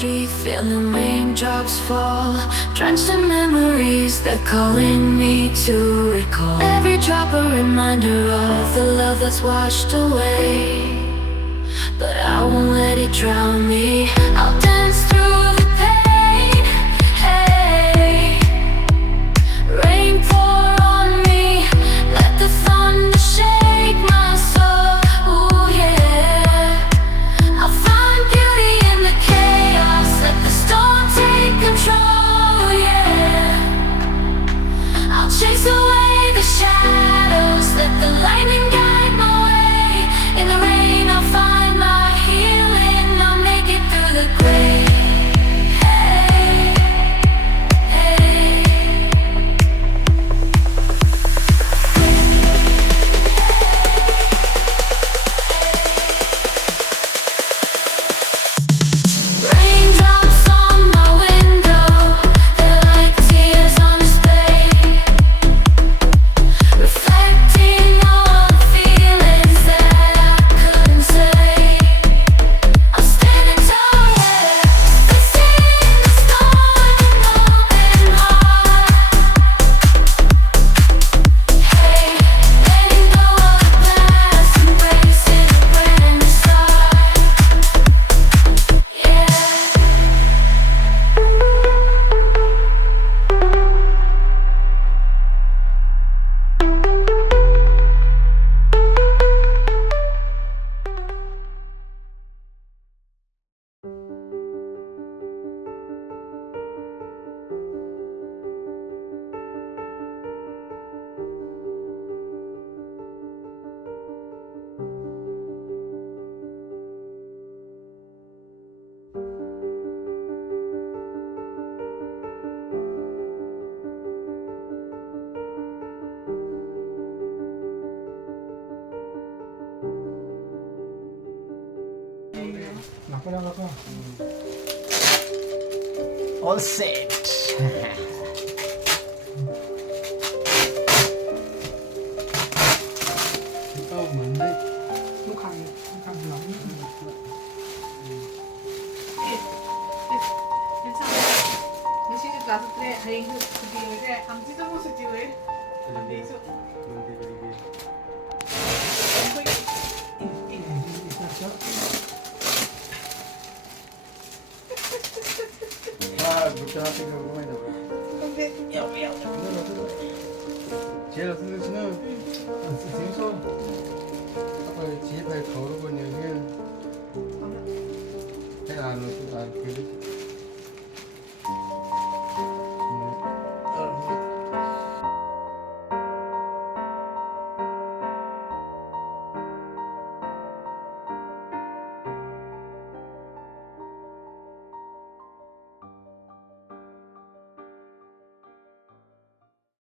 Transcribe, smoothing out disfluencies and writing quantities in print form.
street, feeling raindrops fall, drenched in memories that calling me to recall. Every drop a reminder of the love that's washed away, but I won't let it drown me. I'll dance through the pain. Hey, rain pour on me, let the thunder shake my soul. Ooh yeah, I'll find beauty in the chaos, let the storm take control. Yeah, I'll chase away the shadows, let the lightning guide my way. In the rain I'll find my healing, I'll make it through the gray. Hey, hey. Raindrops on my window, they're like tears on display, reflecting all the feelings that I couldn't say. I'm standing tall, yeah, facing the storm, an open heart. Hey, letting go of the past, embracing a brand new start. Yeah. All set.ก็เหมือนได้ลูกค้าเรา 괜찮아. 열심히 가서 그래. 다행히 그게 왜 안 찢어보시지 왜? 안 되죠. 아, 불편하게 그런 거 근데 여기요. 제일 어떤 재밌어. 아까 집에 걸어보니 여기는 해가 안 오고 안 그래.